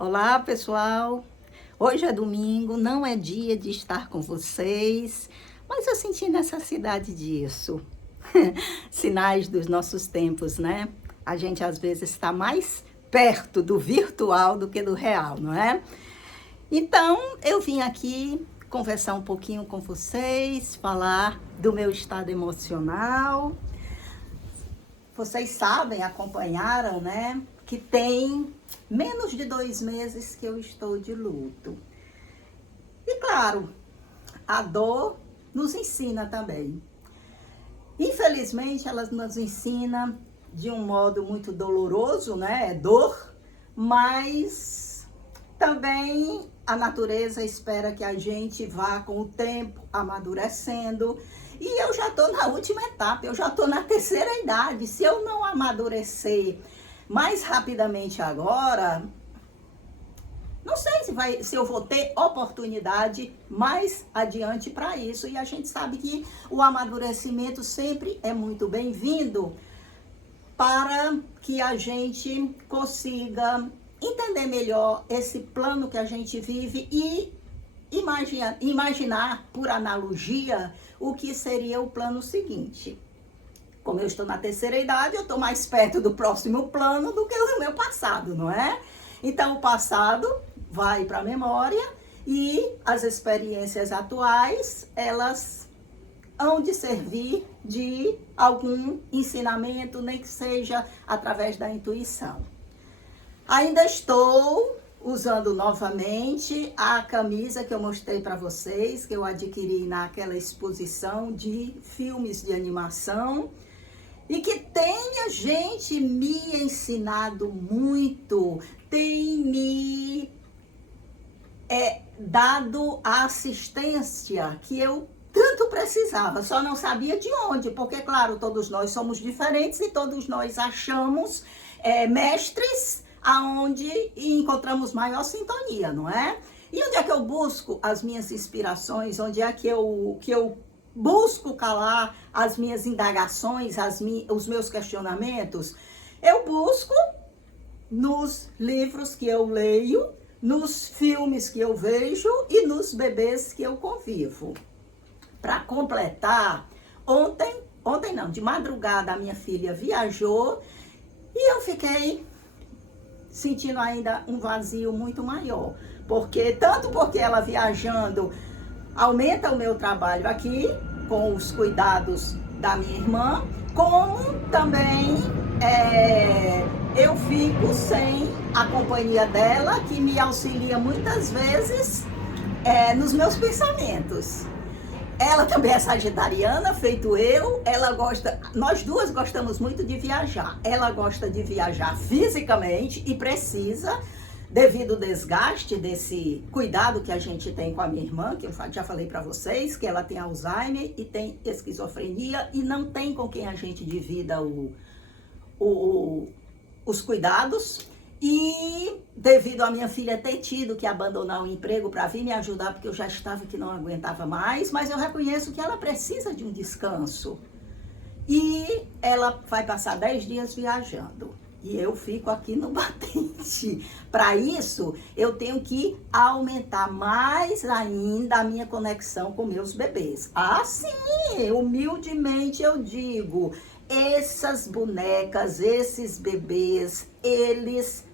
Olá, pessoal! Hoje é domingo, não é dia de estar com vocês, mas eu senti necessidade disso. Sinais dos nossos tempos, né? A gente às vezes está mais perto do virtual do que do real, não é? Então, eu vim aqui conversar um pouquinho com vocês, falar do meu estado emocional. Vocês sabem, acompanharam, né? Que tem menos de 2 meses que eu estou de luto. E claro, a dor nos ensina também. Infelizmente, ela nos ensina de um modo muito doloroso, né? É dor, mas também a natureza espera que a gente vá com o tempo amadurecendo. E eu já estou na última etapa, eu já estou na terceira idade. Se eu não amadurecer mais rapidamente agora, não sei se eu vou ter oportunidade mais adiante para isso. E a gente sabe que o amadurecimento sempre é muito bem-vindo para que a gente consiga entender melhor esse plano que a gente vive e imaginar, por analogia, o que seria o plano seguinte. Como eu estou na terceira idade, eu estou mais perto do próximo plano do que o meu passado, não é? Então, o passado vai para a memória e as experiências atuais, elas hão de servir de algum ensinamento, nem que seja através da intuição. Ainda estou usando novamente a camisa que eu mostrei para vocês, que eu adquiri naquela exposição de filmes de animação, e que tem a gente me ensinado muito, tem me dado a assistência que eu tanto precisava, só não sabia de onde, porque, claro, todos nós somos diferentes e todos nós achamos mestres aonde encontramos maior sintonia, não é? E onde é que eu busco as minhas inspirações, onde é que eu busco calar as minhas indagações, os meus questionamentos? Eu busco nos livros que eu leio, nos filmes que eu vejo e nos bebês que eu convivo. Para completar, ontem não, de madrugada a minha filha viajou e eu fiquei sentindo ainda um vazio muito maior, porque ela viajando aumenta o meu trabalho aqui com os cuidados da minha irmã, como também eu fico sem a companhia dela, que me auxilia muitas vezes nos meus pensamentos. Ela também é sagitariana, feito eu. Nós duas gostamos muito de viajar. Ela gosta de viajar fisicamente e precisa, devido ao desgaste desse cuidado que a gente tem com a minha irmã, que eu já falei para vocês, que ela tem Alzheimer e tem esquizofrenia e não tem com quem a gente divida os cuidados. E devido a minha filha ter tido que abandonar o emprego para vir me ajudar, porque eu já estava que não aguentava mais, mas eu reconheço que ela precisa de um descanso. E ela vai passar 10 dias viajando. E eu fico aqui no batente. Para isso, eu tenho que aumentar mais ainda a minha conexão com meus bebês. Ah, sim, humildemente eu digo, essas bonecas, esses bebês, eles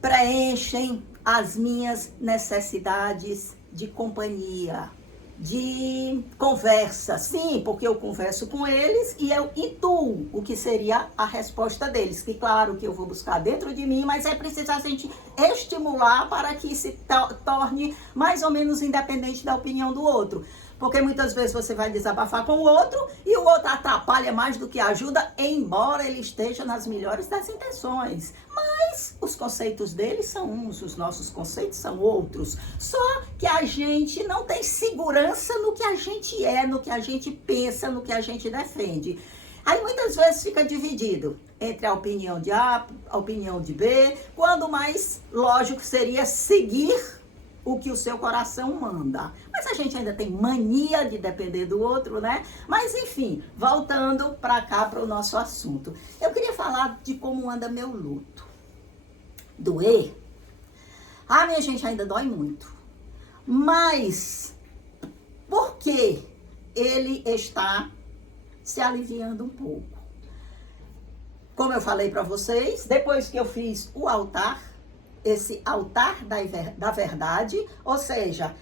preenchem as minhas necessidades de companhia, de conversa. Sim, porque eu converso com eles e eu intuo o que seria a resposta deles. Que claro que eu vou buscar dentro de mim, mas é preciso a gente estimular para que se torne mais ou menos independente da opinião do outro. Porque muitas vezes você vai desabafar com o outro e o outro atrapalha mais do que ajuda, embora ele esteja nas melhores das intenções. Mas os conceitos dele são uns, os nossos conceitos são outros. Só que a gente não tem segurança no que a gente é, no que a gente pensa, no que a gente defende. Aí muitas vezes fica dividido entre a opinião de A, a opinião de B, quando mais lógico seria seguir o que o seu coração manda. Mas a gente ainda tem mania de depender do outro, né? Mas enfim, voltando para cá, para o nosso assunto. Eu queria falar de como anda meu luto. Doer? Ah, minha gente, ainda dói muito. Mas, por que ele está se aliviando um pouco? Como eu falei para vocês, depois que eu fiz o altar, esse altar da verdade, ou seja,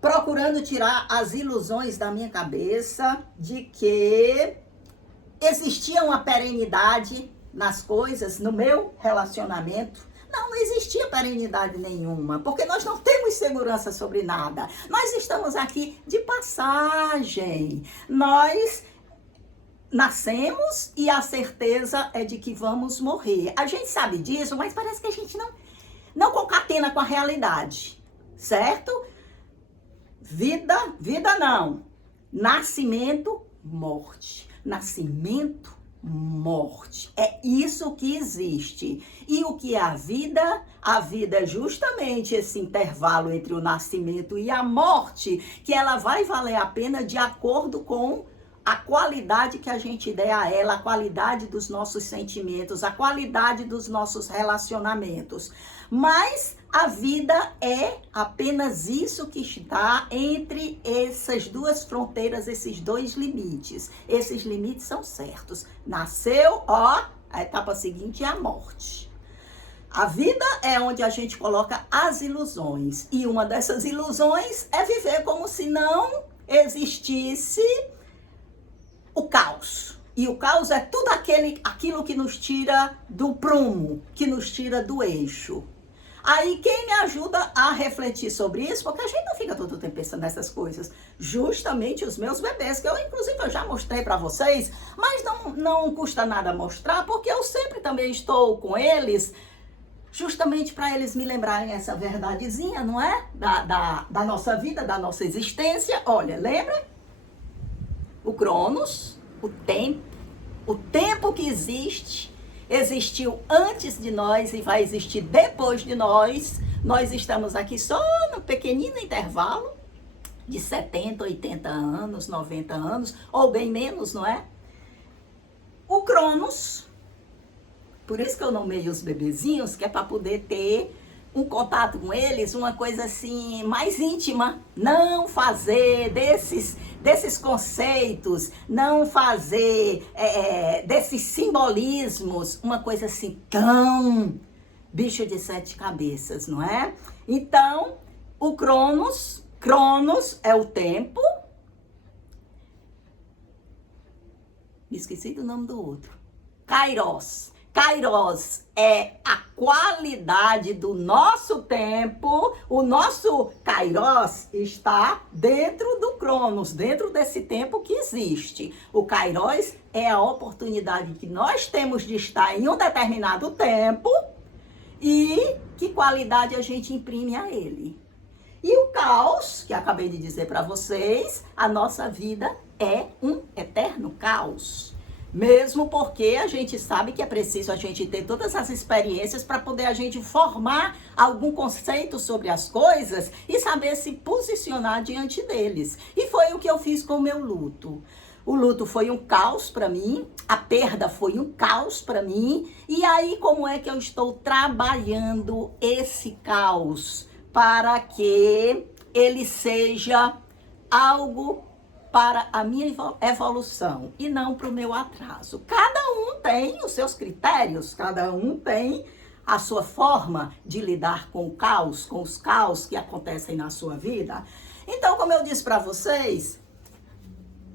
procurando tirar as ilusões da minha cabeça de que existia uma perenidade nas coisas, no meu relacionamento. Não existia perenidade nenhuma, porque nós não temos segurança sobre nada. Nós estamos aqui de passagem. Nós nascemos e a certeza é de que vamos morrer. A gente sabe disso, mas parece que a gente não concatena com a realidade, certo? Vida não. Nascimento, morte. Nascimento, morte. É isso que existe. E o que é a vida? A vida é justamente esse intervalo entre o nascimento e a morte, que ela vai valer a pena de acordo com a qualidade que a gente der a ela, a qualidade dos nossos sentimentos, a qualidade dos nossos relacionamentos. Mas a vida é apenas isso que está entre essas duas fronteiras, esses dois limites. Esses limites são certos. Nasceu, ó, a etapa seguinte é a morte. A vida é onde a gente coloca as ilusões. E uma dessas ilusões é viver como se não existisse o caos. E o caos é tudo aquilo que nos tira do prumo, que nos tira do eixo. Aí quem me ajuda a refletir sobre isso, porque a gente não fica todo o tempo pensando nessas coisas, justamente os meus bebês, que eu inclusive já mostrei para vocês, mas não custa nada mostrar, porque eu sempre também estou com eles, justamente para eles me lembrarem essa verdadezinha, não é? Da nossa vida, da nossa existência. Olha, lembra? O Cronos, o tempo que existiu antes de nós e vai existir depois de nós. Nós estamos aqui só no pequenino intervalo de 70, 80 anos, 90 anos, ou bem menos, não é? O Cronos, por isso que eu nomeio os bebezinhos, que é para poder ter um contato com eles, uma coisa assim mais íntima, não fazer desses conceitos, não fazer desses simbolismos uma coisa assim tão bicho de 7 cabeças, não é? Então, o Cronos é o tempo. Me esqueci do nome do outro. Kairos é a qualidade do nosso tempo. O nosso Kairos está dentro do Cronos, dentro desse tempo que existe. O Kairos é a oportunidade que nós temos de estar em um determinado tempo e que qualidade a gente imprime a ele. E o caos, que acabei de dizer para vocês, a nossa vida é um eterno caos. Mesmo porque a gente sabe que é preciso a gente ter todas as experiências para poder a gente formar algum conceito sobre as coisas e saber se posicionar diante deles. E foi o que eu fiz com o meu luto. O luto foi um caos para mim, a perda foi um caos para mim. E aí como é que eu estou trabalhando esse caos para que ele seja algo para a minha evolução e não para o meu atraso. Cada um tem os seus critérios, cada um tem a sua forma de lidar com o caos, com os caos que acontecem na sua vida. Então, como eu disse para vocês,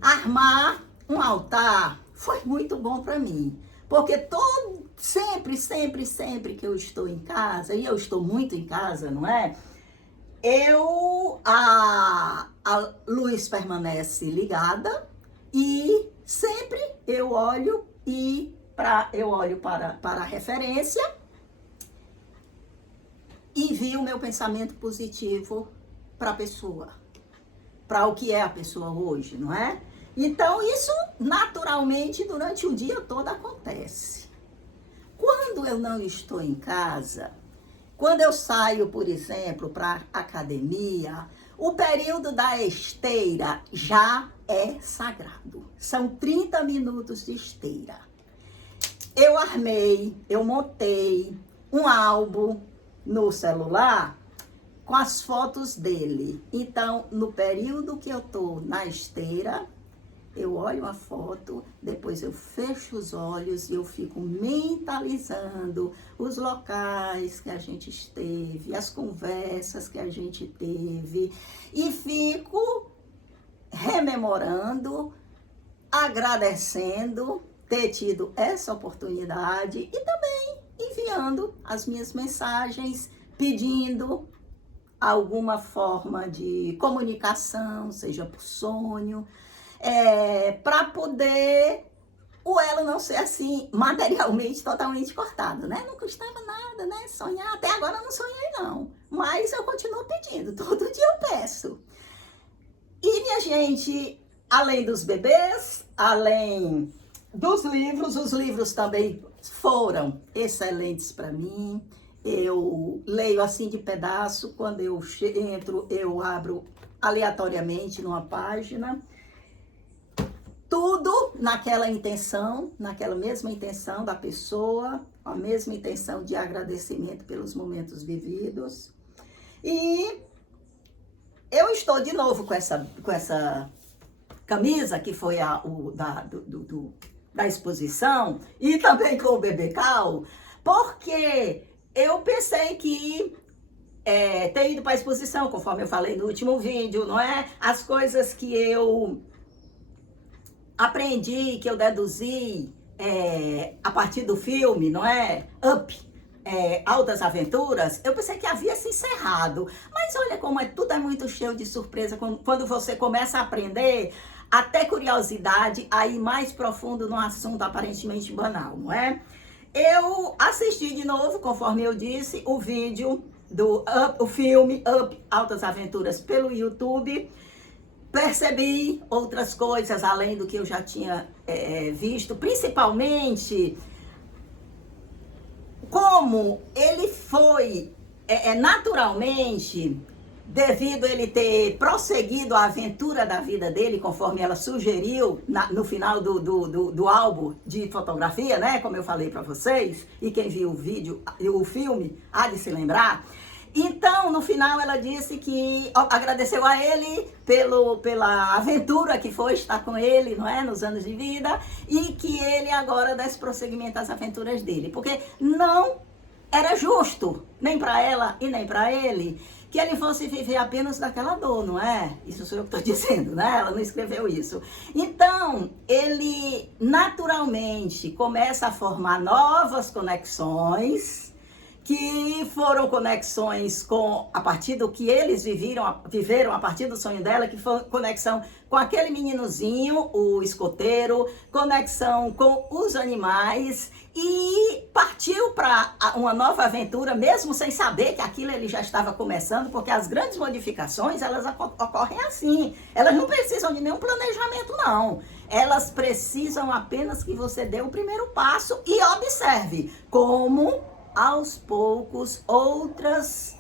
armar um altar foi muito bom para mim, porque sempre que eu estou em casa, e eu estou muito em casa, não é? A luz permanece ligada e sempre eu olho para a referência e envio o meu pensamento positivo para a pessoa, para o que é a pessoa hoje, não é? Então isso naturalmente durante o dia todo acontece. Quando eu não estou em casa, quando eu saio, por exemplo, para a academia, o período da esteira já é sagrado. São 30 minutos de esteira. Eu montei um álbum no celular com as fotos dele. Então, no período que eu tô na esteira, eu olho a foto, depois eu fecho os olhos e eu fico mentalizando os locais que a gente esteve, as conversas que a gente teve, e fico rememorando, agradecendo ter tido essa oportunidade e também enviando as minhas mensagens, pedindo alguma forma de comunicação, seja por sonho, para poder o elo não ser assim, materialmente, totalmente cortado, né? Não custava nada, né? Sonhar, até agora eu não sonhei não, mas eu continuo pedindo, todo dia eu peço. E, minha gente, além dos bebês, além dos livros, os livros também foram excelentes para mim. Eu leio assim de pedaço, quando eu entro, eu abro aleatoriamente numa página. Tudo naquela intenção, naquela mesma intenção da pessoa, a mesma intenção de agradecimento pelos momentos vividos. E eu estou de novo com essa camisa, que foi da exposição, e também com o Bebê Cal, porque eu pensei que ter ido para a exposição, conforme eu falei no último vídeo, não é? As coisas que eu aprendi, que eu deduzi a partir do filme, não é? Up, Altas Aventuras, eu pensei que havia se encerrado. Mas olha como tudo é muito cheio de surpresa, quando você começa a aprender, até curiosidade, aí mais profundo no assunto aparentemente banal, não é? Eu assisti de novo, conforme eu disse, o vídeo o filme Up, Altas Aventuras pelo YouTube. Percebi outras coisas além do que eu já tinha visto, principalmente como ele foi naturalmente, devido a ele ter prosseguido a aventura da vida dele, conforme ela sugeriu no final do álbum de fotografia, né? Como eu falei para vocês, e quem viu o filme há de se lembrar. Então, no final, ela disse que agradeceu a ele pela aventura que foi estar com ele, não é? Nos anos de vida, e que ele agora desse prosseguimento às aventuras dele. Porque não era justo, nem para ela e nem para ele, que ele fosse viver apenas daquela dor, não é? Isso sou eu que estou dizendo, né? Ela não escreveu isso. Então, ele naturalmente começa a formar novas conexões, que foram conexões a partir do que eles viveram a partir do sonho dela, que foi conexão com aquele meninozinho, o escoteiro, conexão com os animais, e partiu para uma nova aventura, mesmo sem saber que aquilo ele já estava começando, porque as grandes modificações, elas ocorrem assim, elas não precisam de nenhum planejamento, não. Elas precisam apenas que você dê o primeiro passo e observe como aos poucos, outras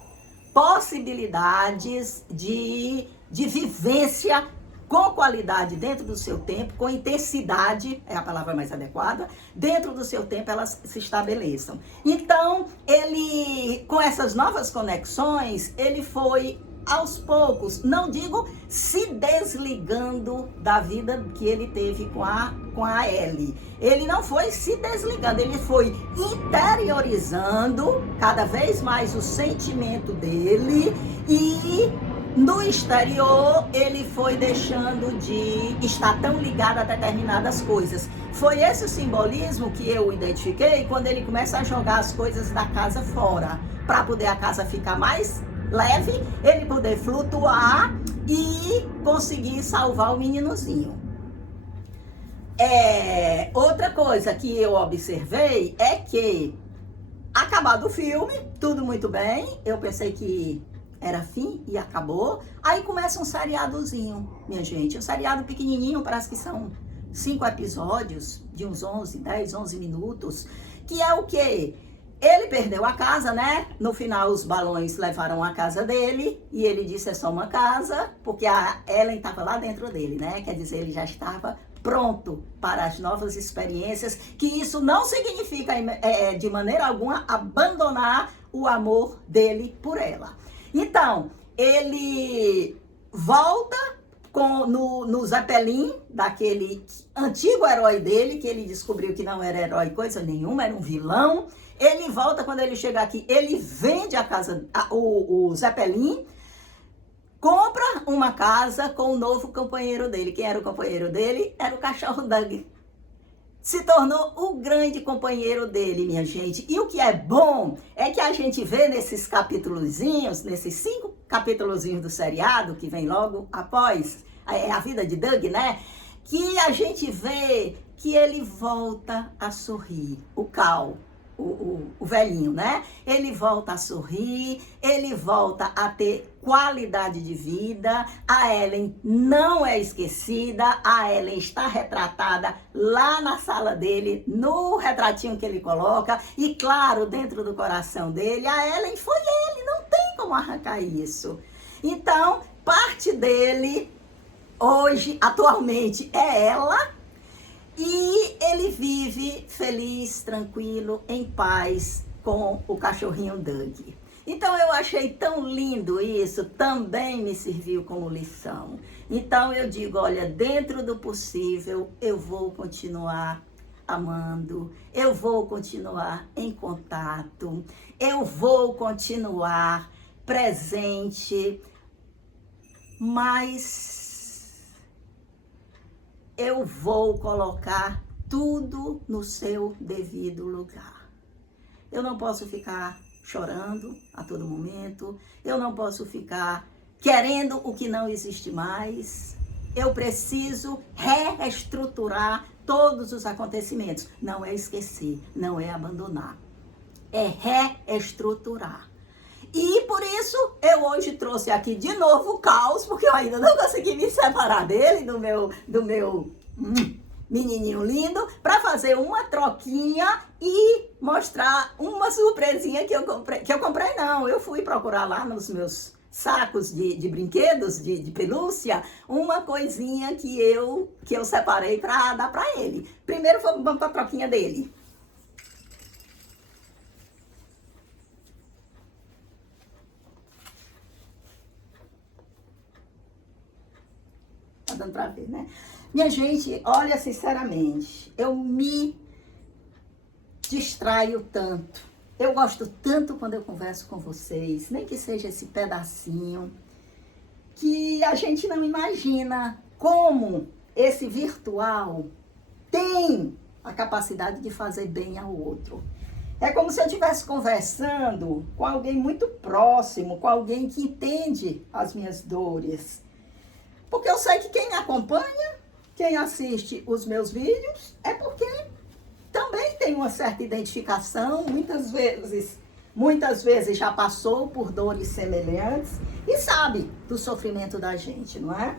possibilidades de vivência com qualidade dentro do seu tempo, com intensidade, é a palavra mais adequada, dentro do seu tempo elas se estabeleçam. Então, ele, com essas novas conexões, ele foi aos poucos, não digo se desligando da vida que ele teve com a Ellie. Ele não foi se desligando, ele foi interiorizando cada vez mais o sentimento dele, e no exterior ele foi deixando de estar tão ligado a determinadas coisas. Foi esse o simbolismo que eu identifiquei quando ele começa a jogar as coisas da casa fora, para poder a casa ficar mais leve, ele poder flutuar e conseguir salvar o meninozinho. Outra coisa que eu observei é que, acabado o filme, tudo muito bem, eu pensei que era fim e acabou, aí começa um seriadozinho, minha gente, um seriado pequenininho, parece que são 5 episódios de uns 10, 11 minutos, que é o quê? Ele perdeu a casa, né? No final, os balões levaram a casa dele e ele disse: é só uma casa, porque a Ellen estava lá dentro dele, né? Quer dizer, ele já estava pronto para as novas experiências, que isso não significa de maneira alguma abandonar o amor dele por ela. Então, ele volta no Zeppelin, daquele antigo herói dele, que ele descobriu que não era herói coisa nenhuma, era um vilão. Ele volta, quando ele chega aqui, ele vende a casa, o Zeppelin, compra uma casa com o novo companheiro dele. Quem era o companheiro dele? Era o cachorro Doug. Se tornou o grande companheiro dele, minha gente. E o que é bom é que a gente vê nesses capítulozinhos, nesses 5 capítulozinhos do seriado, que vem logo após a vida de Doug, né? Que a gente vê que ele volta a sorrir. O Cal, o velhinho, né? Ele volta a sorrir, ele volta a ter qualidade de vida. A Ellen não é esquecida, a Ellen está retratada lá na sala dele, no retratinho que ele coloca, e claro, dentro do coração dele, a Ellen foi ele, não tem como arrancar isso. Então, parte dele, hoje, atualmente, é ela. E ele vive feliz, tranquilo, em paz com o cachorrinho Doug. Então eu achei tão lindo isso, também me serviu como lição. Então eu digo, olha, dentro do possível, eu vou continuar amando, eu vou continuar em contato, eu vou continuar presente, mas eu vou colocar tudo no seu devido lugar. Eu não posso ficar chorando a todo momento, eu não posso ficar querendo o que não existe mais. Eu preciso reestruturar todos os acontecimentos. Não é esquecer, não é abandonar, é reestruturar. E por isso eu hoje trouxe aqui de novo o Caos, porque eu ainda não consegui me separar dele, do meu menininho lindo, para fazer uma troquinha e mostrar uma surpresinha que eu comprei não, eu fui procurar lá nos meus sacos de brinquedos, de pelúcia, uma coisinha que eu separei para dar para ele. Primeiro vamos para a troquinha dele. Dando pra ver, né? Minha gente, olha, sinceramente, eu me distraio tanto. Eu gosto tanto quando eu converso com vocês, nem que seja esse pedacinho, que a gente não imagina como esse virtual tem a capacidade de fazer bem ao outro. É como se eu estivesse conversando com alguém muito próximo, com alguém que entende as minhas dores. Porque eu sei que quem me acompanha, quem assiste os meus vídeos, é porque também tem uma certa identificação, muitas vezes já passou por dores semelhantes e sabe do sofrimento da gente, não é?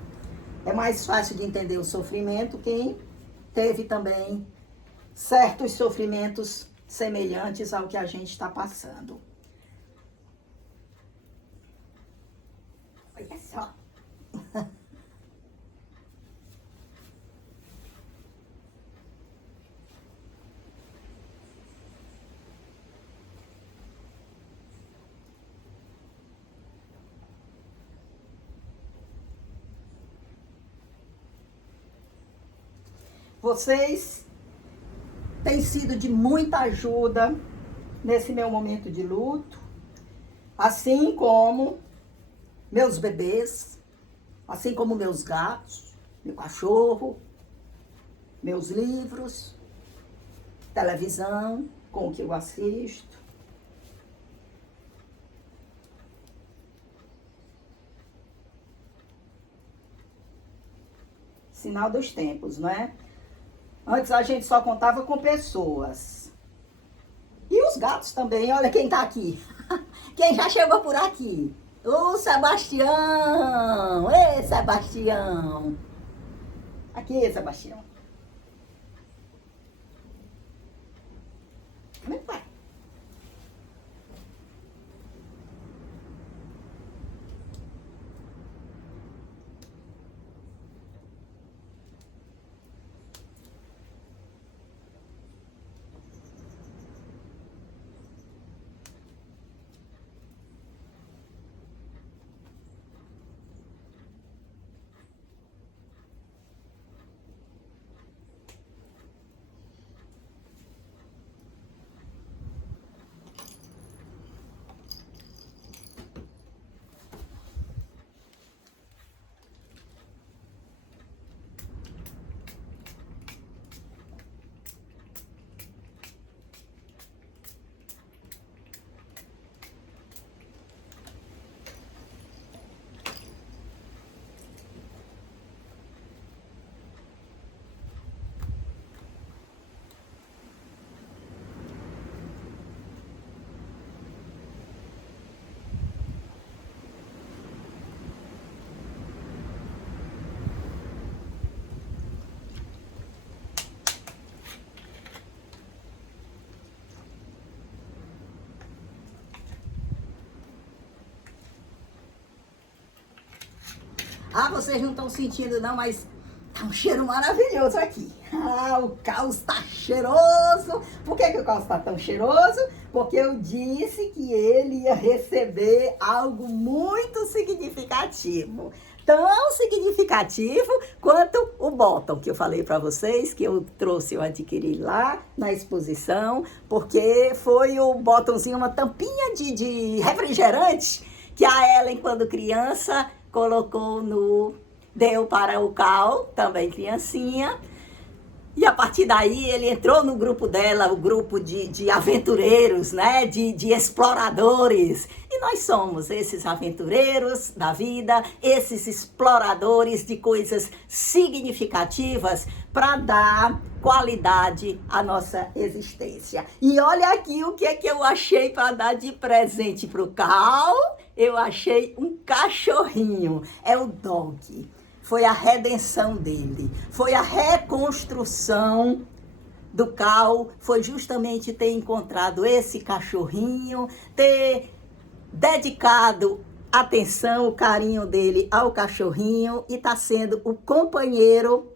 É mais fácil de entender o sofrimento quem teve também certos sofrimentos semelhantes ao que a gente está passando. Olha só. Vocês têm sido de muita ajuda nesse meu momento de luto, assim como meus bebês, assim como meus gatos, meu cachorro, meus livros, televisão com o que eu assisto. Sinal dos tempos, não é? Antes a gente só contava com pessoas. E os gatos também, olha quem tá aqui. Quem já chegou por aqui? O Sebastião! Ei, Sebastião! Aqui, Sebastião. Como é que vai? Ah, vocês não estão sentindo não, mas tá um cheiro maravilhoso aqui. Ah, o caos tá cheiroso. Por que o caos tá tão cheiroso? Porque eu disse que ele ia receber algo muito significativo. Tão significativo quanto o bottom que eu falei para vocês, que eu trouxe, eu adquiri lá na exposição, porque foi o bottomzinho, uma tampinha de refrigerante que a Ellen, quando criança, deu para o Cal, também criancinha. E a partir daí ele entrou no grupo dela, o grupo de aventureiros, né? De exploradores. E nós somos esses aventureiros da vida, esses exploradores de coisas significativas para dar qualidade à nossa existência. E olha aqui o que é que eu achei para dar de presente para o Cal. Eu achei um cachorrinho, é o Dog. Foi a redenção dele, foi a reconstrução do Cal, foi justamente ter encontrado esse cachorrinho, ter dedicado atenção, o carinho dele ao cachorrinho e tá sendo o companheiro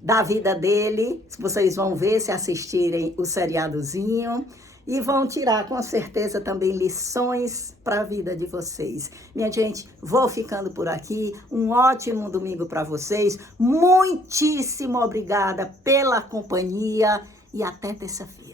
da vida dele. Vocês vão ver se assistirem o seriadozinho. E vão tirar, com certeza, também lições para a vida de vocês. Minha gente, vou ficando por aqui. Um ótimo domingo para vocês. Muitíssimo obrigada pela companhia e até terça-feira.